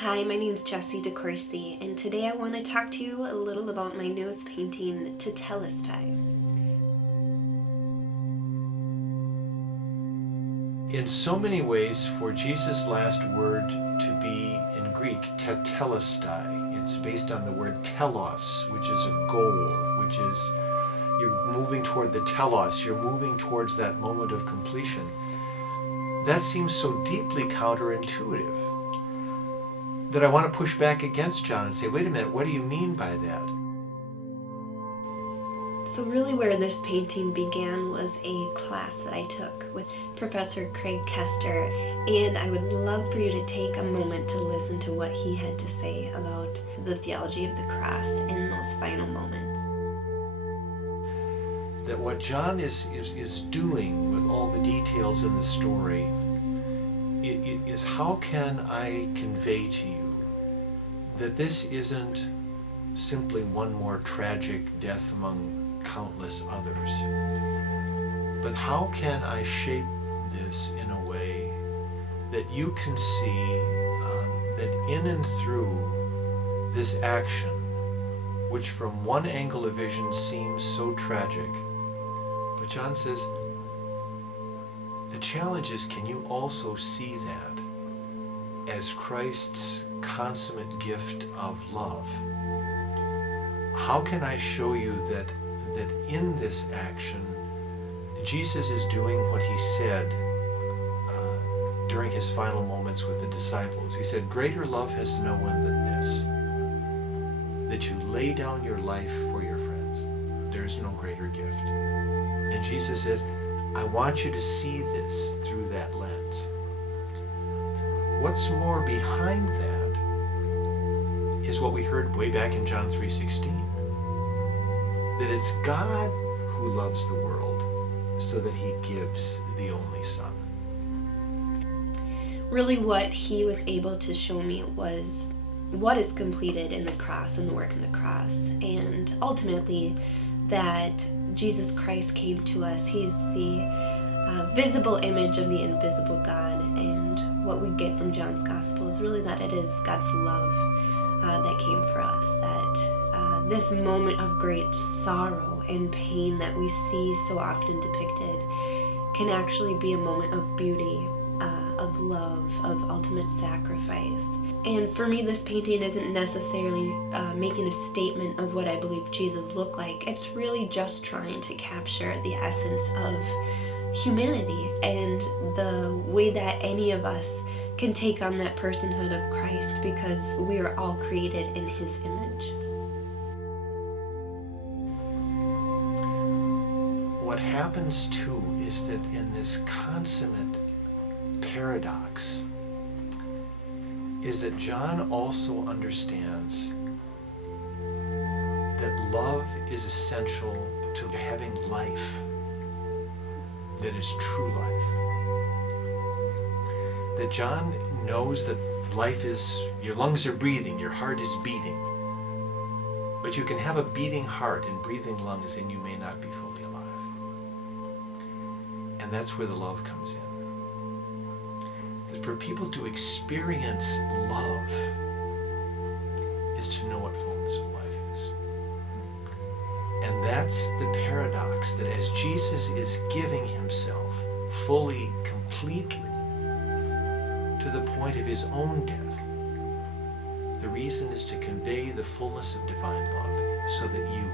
Hi, my name's Jessie DeCorsey, and today I want to talk to you a little about my newest painting, Tetelestai. In so many ways, for Jesus' last word to be in Greek, Tetelestai, it's based on the word telos, which is a goal, which is you're moving toward the telos, you're moving towards that moment of completion. That seems so deeply counterintuitive that I want to push back against John and say, wait a minute, what do you mean by that? So really where this painting began was a class that I took with Professor Craig Koester, and I would love for you to take a moment to listen to what he had to say about the theology of the cross in those final moments. That what John is doing with all the details in the story is how can I convey to you that this isn't simply one more tragic death among countless others, but how can I shape this in a way that you can see that in and through this action, which from one angle of vision seems so tragic, but John says, the challenge is, can you also see that as Christ's consummate gift of love? How can I show you that in this action, Jesus is doing what he said during his final moments with the disciples. He said, greater love has no one than this, that you lay down your life for your friends. There is no greater gift. And Jesus says, I want you to see this through that lens. What's more behind that is what we heard way back in John 3:16. That it's God who loves the world so that he gives the only Son. Really what he was able to show me was what is completed in the cross and the work in the cross, and ultimately that Jesus Christ came to us. He's the visible image of the invisible God, and what we get from John's gospel is really that it is God's love that came for us, that this moment of great sorrow and pain that we see so often depicted can actually be a moment of beauty, of love, of ultimate sacrifice. And for me, this painting isn't necessarily making a statement of what I believe Jesus looked like. It's really just trying to capture the essence of humanity and the way that any of us can take on that personhood of Christ, because we are all created in his image. What happens too is that in this consummate paradox is that John also understands that love is essential to having life that is true life. That John knows that life is, your lungs are breathing, your heart is beating, but you can have a beating heart and breathing lungs and you may not be fully alive. And that's where the love comes in. For people to experience love is to know what fullness of life is. And that's the paradox, that as Jesus is giving himself fully, completely, to the point of his own death, the reason is to convey the fullness of divine love so that you